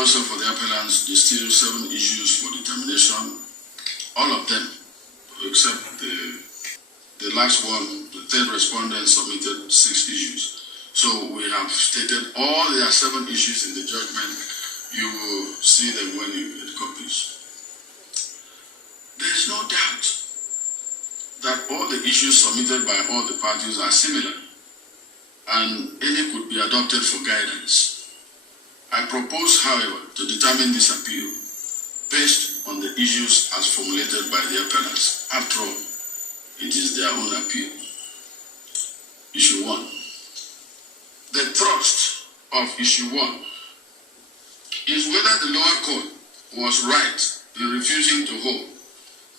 counsel for the appellants distilled 7 issues for determination. All of them, except the last one, the third respondent submitted 6 issues. So we have stated all there are 7 issues in the judgment. You will see them when you get copies. There is no doubt that all the issues submitted by all the parties are similar, and any could be adopted for guidance. I propose, however, to determine this appeal based on the issues as formulated by the appellants. After all, it is their own appeal. Issue 1. The thrust of Issue 1 is whether the lower court was right in refusing to hold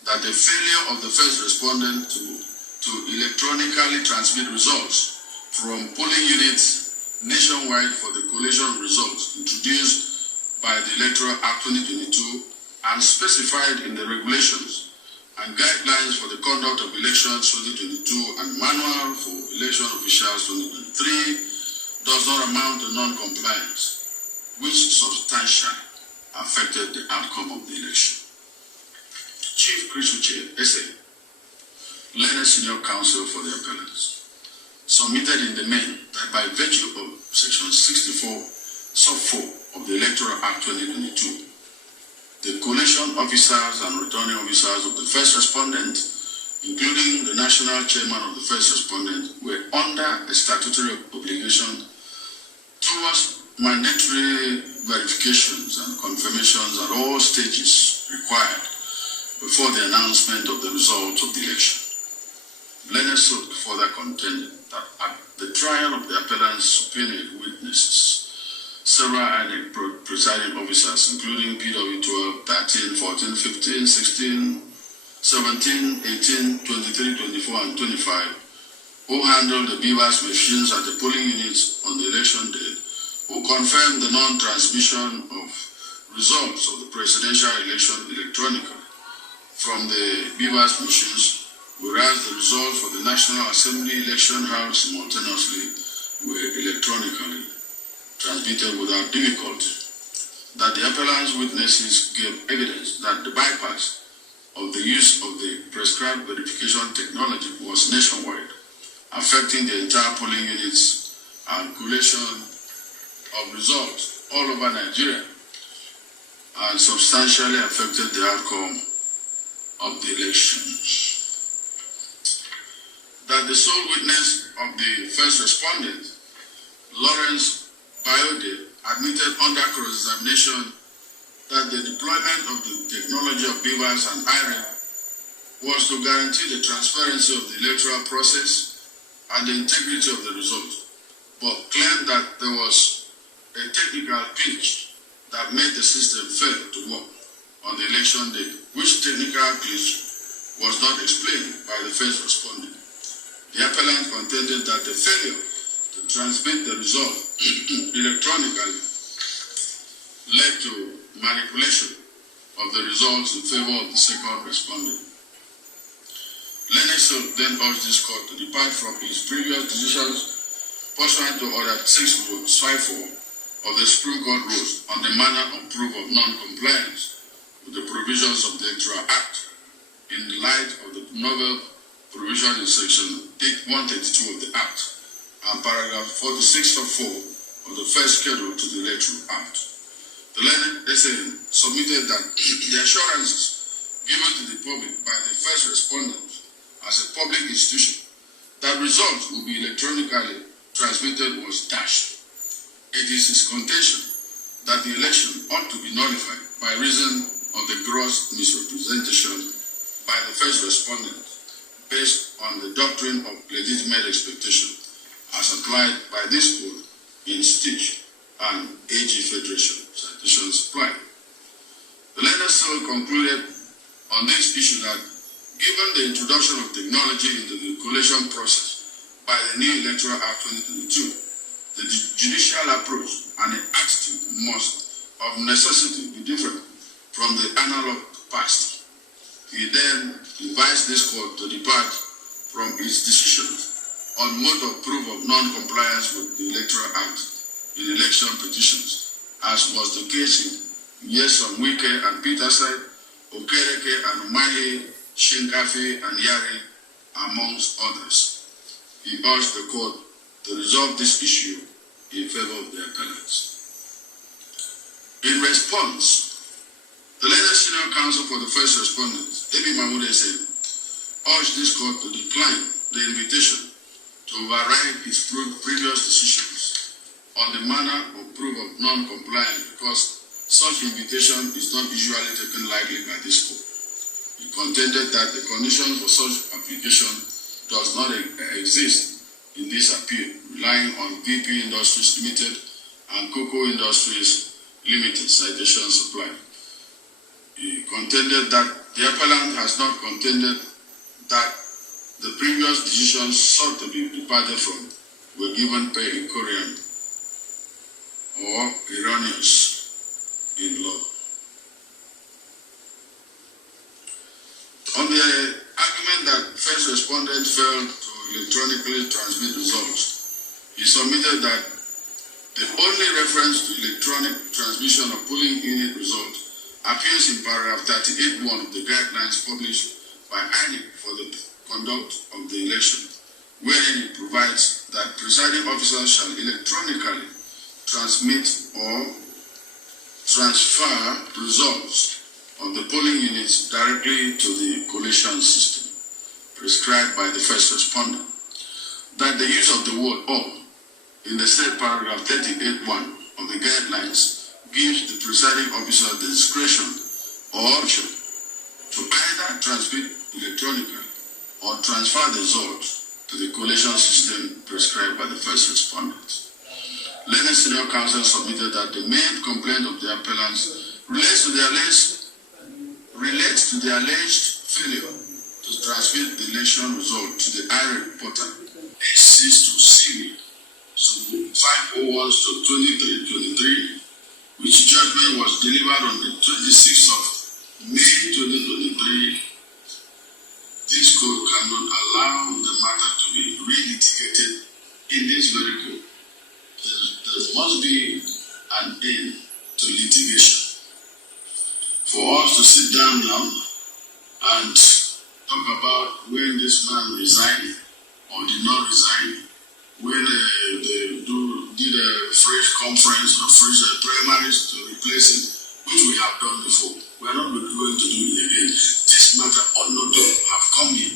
that the failure of the first respondent to electronically transmit results from polling units nationwide for the collation results introduced by the Electoral Act 2022 and specified in the regulations and guidelines for the conduct of elections 2022 and manual for election officials 2023 does not amount to non-compliance, which substantially affected the outcome of the election. Chief Chrisuche Ese, learned senior counsel for the appellants, submitted in the main that by virtue of Section 64, Sub 4 of the Electoral Act 2022, the collation officers and returning officers of the first respondent, including the national chairman of the first respondent, were under a statutory obligation towards mandatory verifications and confirmations at all stages required before the announcement of the results of the election. Learned Silk further contended that at the trial of the appellant's subpoenaed witnesses, several INEC presiding officers, including PW 12, 13, 14, 15, 16, 17, 18, 23, 24, and 25, who handled the BVAS machines at the polling units on the election day, who confirmed the non-transmission of results of the presidential election electronically from the BVAS machines, whereas the results for the National Assembly election held simultaneously were electronically transmitted without difficulty. That the appellant's witnesses gave evidence that the bypass of the use of the prescribed verification technology was nationwide, affecting the entire polling units and collation of results all over Nigeria, and substantially affected the outcome of the election. That the sole witness of the first respondent, Lawrence Biode, admitted under cross-examination that the deployment of the technology of BVAS and IREF was to guarantee the transparency of the electoral process and the integrity of the result, but claimed that there was a technical glitch that made the system fail to work on the election day, which technical glitch was not explained by the first respondent. The appellant contended that the failure to transmit the result electronically led to manipulation of the results in favor of the second respondent. Learned then urged this court to depart from its previous decisions pursuant to Order 6-5-4 of the Supreme Court rules on the manner of proof of non-compliance with the provisions of the Electoral Act in the light of the novel provision in Section 132 of the Act and paragraph 46 of 4 of the first schedule to the Electoral Act. The learned essay submitted that the assurances given to the public by the first respondent as a public institution that results will be electronically transmitted was dashed. It is his contention that the election ought to be nullified by reason of the gross misrepresentation by the first respondent based on the doctrine of legitimate expectation as applied by this court in Stitch and AG Federation. Citations applied. The learned still concluded on this issue that given the introduction of technology into the collation process by the new Electoral Act 2022, the judicial approach and the attitude must of necessity be different from the analog past. He then advised this court to depart from its decisions on mode of proof of non-compliance with the Electoral Act in election petitions as was the case in Nyesom Wike and Peterside, Okereke and Umahi, Shinkafi and Yari, amongst others. He urged the court to resolve this issue in favor of the appellants. In response, the latest senior counsel for the first respondent, Ebi Mahmoud said, urged this court to decline the invitation to override its previous decisions on the manner or proof of non-compliance because such invitation is not usually taken lightly by this court. He contended that the conditions for such application does not exist in this appeal, relying on VP Industries Limited and Cocoa Industries Limited citation supply. He contended that the appellant has not contended that the previous decisions sought to be departed from were given per inquiry or erroneous in law. On the argument that first respondent failed to electronically transmit results, he submitted that the only reference to electronic transmission of polling unit results appears in paragraph 38(1) of the guidelines published by INEC for the conduct of the election, wherein it provides that presiding officers shall electronically transmit or transfer results of the polling units directly to the collation system prescribed by the first respondent. That the use of the word "all" in the said paragraph 38(1) of the guidelines gives the presiding officer the discretion or option to either transmit electronically or transfer the results to the collation system prescribed by the first respondent. Learned Senior Counsel submitted that the main complaint of the appellants relates to the alleged failure to transmit the election result to the IREC portal, H6 to 501/23, which judgment was delivered on the 26th of May 2023. This court cannot allow the matter to be re-litigated in this very court. There must be an end to litigation. For us to sit down now and talk about when this man resigned or did not resign, when they did a fresh conference or fresh primaries to replace him, which we have done before. We are not going to do it again. This matter ought not to have come in.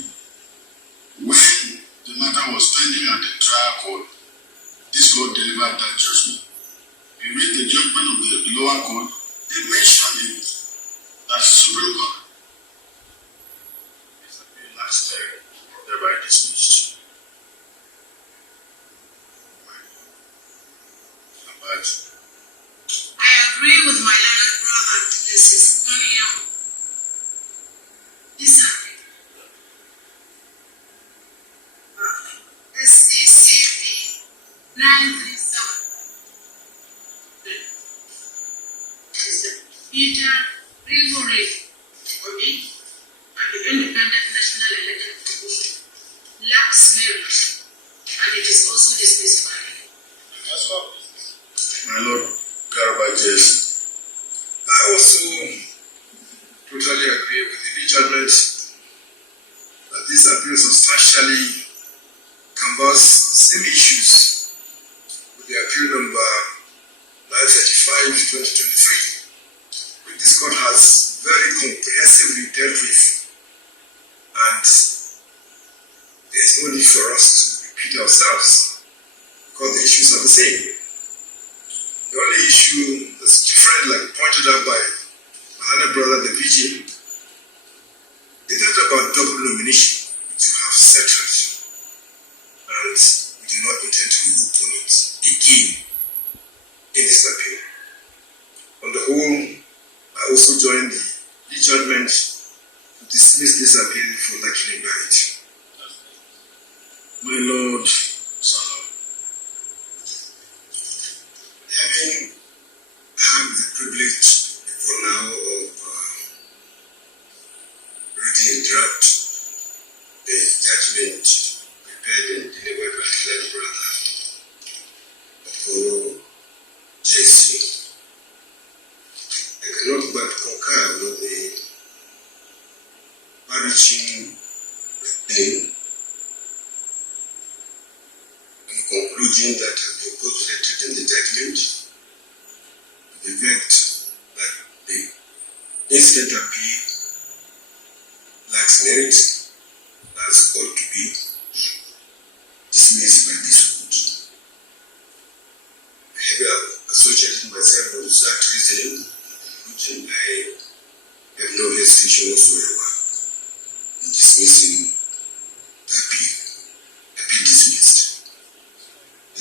When the matter was pending at the trial court, this court delivered that judgment. You read the judgment of the lower court, they mentioned it. That Supreme Court is the last day, thereby dismissed. I agree with my learned brother, this is Daniel. Listen. SCCP 937 is a Peter Rigori body and the Independent National Electoral Commission lacks merit, and it is also dismissed by me. My Lord Garabajes, I also totally agree with the judgment that this appeal substantially canvass same issues with the appeal number 935/2023, which this court has very comprehensively dealt with, and there is no need for us to repeat ourselves because the issues are the same. The only issue that's different, like pointed out by my brother, the VG, is that about double nomination, which you have settled, and we do not intend to move on it again in this appeal. On the whole, I also join the judgment to dismiss this appeal for lacking merit. my Lord Salah, Having had the privilege for now of reading a draft, the judgment prepared and delivered by the brother for JC, overreaching thing and conclusion that has been postulated in the judgment, the fact that the incident appeal lacks merit, that's ought to be dismissed by this court. I have associated myself with that reasoning, which I have no hesitation whatsoever in dismissing the appeal. Appeal dismissed.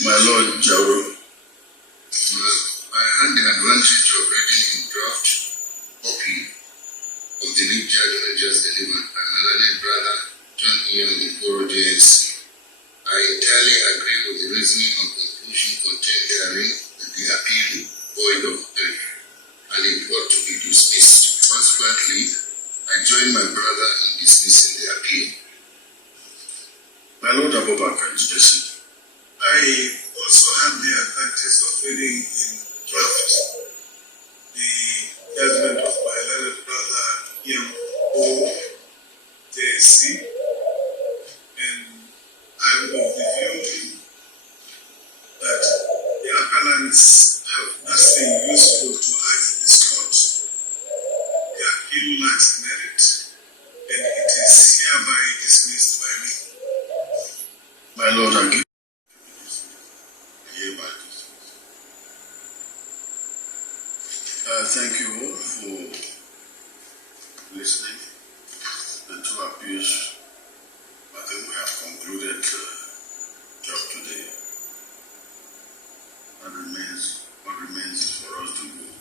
My Lord Jaro, I had the advantage of reading in draft copy of the lead judgment just delivered by my learned brother John Ian Nikoro JSC. I entirely agree with the reasoning and conclusion contained therein that the appeal void of merit and it ought to be dismissed. Consequently, I join my brother in dismissing the appeal. my Lord Abubakar Jesse, I also have the advantage of reading in draft the judgment of my learned brother Ian JSC, and I am of the view that the appellants have nothing useful to ask this court. The appeal lacks merit, and it is hereby dismissed by me. my Lord I give hereby dismissed. Thank you all for listening. The two appeals, I think we have concluded the job today. What remains is for us to go